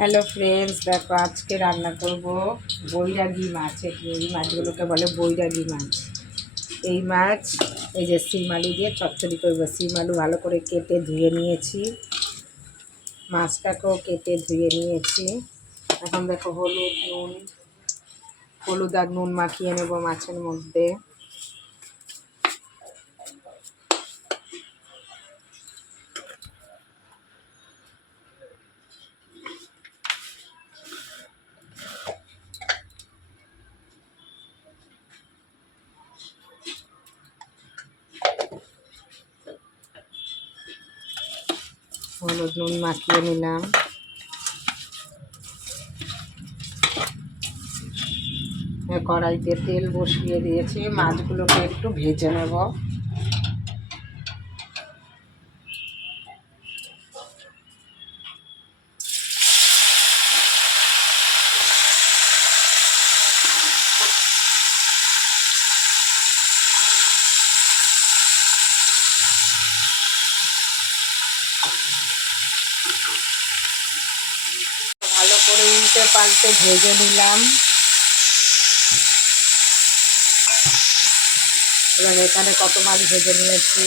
Hello friends দেখো আজকে রান্না করব বৈরাগী মাছ। এই মাছগুলোকে বলে বৈরাগী মাছ। এই মাছ, এই যে সিম আলু দিয়ে চচ্চড়ি করব। সিম আলু ভালো করে কেটে ধুয়ে নিয়েছি। মাছটাকেও কেটে ধুয়ে নিয়েছি। এখন দেখো হলুদ, নুন, হলুদ আর নুন মাখিয়ে নেব মাছের মধ্যে। হলুদ নুন মাখিয়ে নিলাম। কড়াইতে তেল বসিয়ে দিয়েছি মাছগুলোকে একটু ভেজে নেব। ভালো করে উল্টে পাল্টে ভেজে নিলাম। এবার এখানে কত মাছ ভেজে নিয়েছি।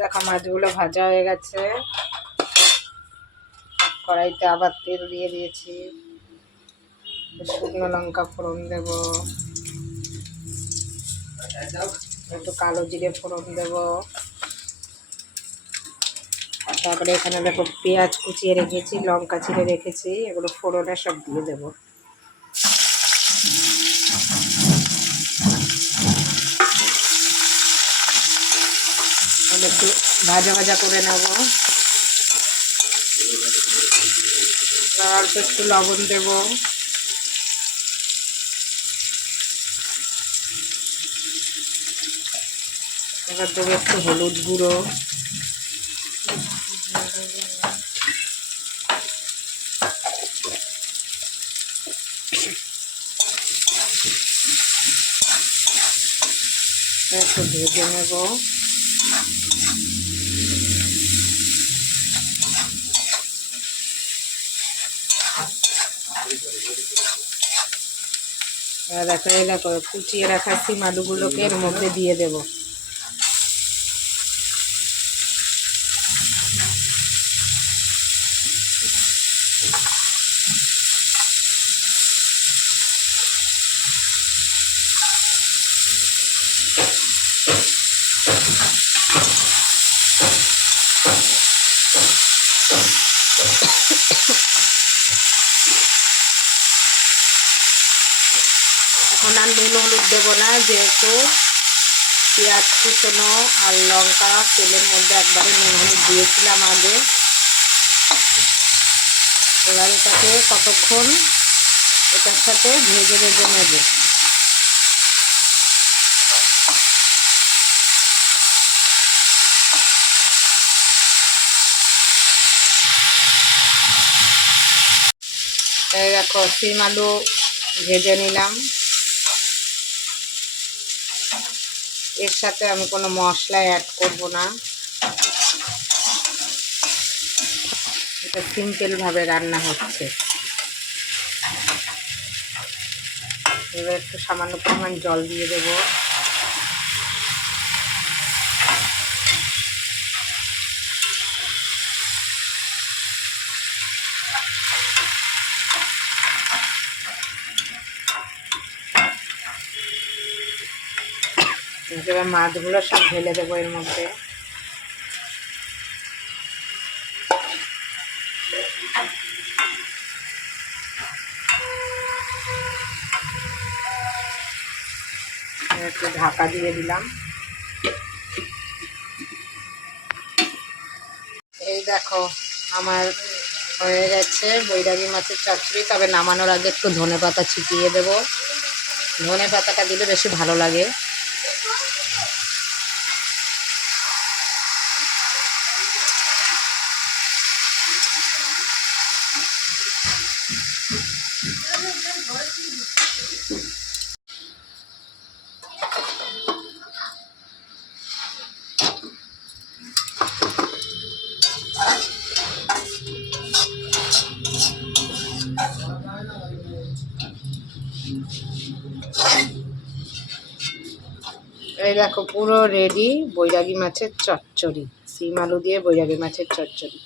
দেখো মাছগুলো ভাজা হয়ে গেছে। কড়াইতে আবার তেল দিয়ে দিয়েছি। শুকনো লঙ্কা ফোড়ন দেব। একটু কালো জিরে ফোড়ন দেব। তারপরে এখানে দেখো পেঁয়াজ কুচিয়ে রেখেছি, লঙ্কা চিড়ে রেখেছি, এগুলো ফোড়নে সব দিয়ে দেব। একটু ভাজা ভাজা করে নেব। অল্প একটু লবণ দেবো। এবার দেবো একটু হলুদ গুঁড়ো। একটু ভেজে নেব। দেখো দেখো কুচিয়ে রাখা সিম আলুগুলোকে এর মধ্যে দিয়ে দেবো। এখন আর নুন হলুদ দেবো না, যেহেতু পেঁয়াজ, কুচনো আর লঙ্কা, তেলের মধ্যে একবারে নুন হলুদ দিয়েছিলাম আগে। এবার এটাকে কতক্ষণ এটার সাথে ভেজে ভেজে নেব? দেখো সিম আলু ভেজে নিলাম। এর সাথে আমি কোনো মশলা অ্যাড করব না। সিম্পলভাবে রান্না হচ্ছে। এবার একটু সামান্য পরিমাণ জল দিয়ে দেবো। এবার মাছগুলো সব ঢেলে দেবো এর মধ্যে। একটু ঢাকা দিয়ে দিলাম। এই দেখো, আমার হয়ে গেছে বৈরাগী মাছের চচ্চড়ি তবে নামানোর আগে একটু ধনে পাতা ছিটিয়ে দেবো। ধনে পাতাটা দিলে বেশি ভালো লাগে। এই দেখো, পুরো রেডি বৈরাগী মাছের চচ্চড়ি। সিম আলু দিয়ে বৈরাগী মাছের চচ্চড়ি।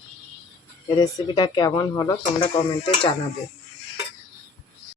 রেসিপিটা কেমন হলো তোমরা কমেন্টে জানাবে।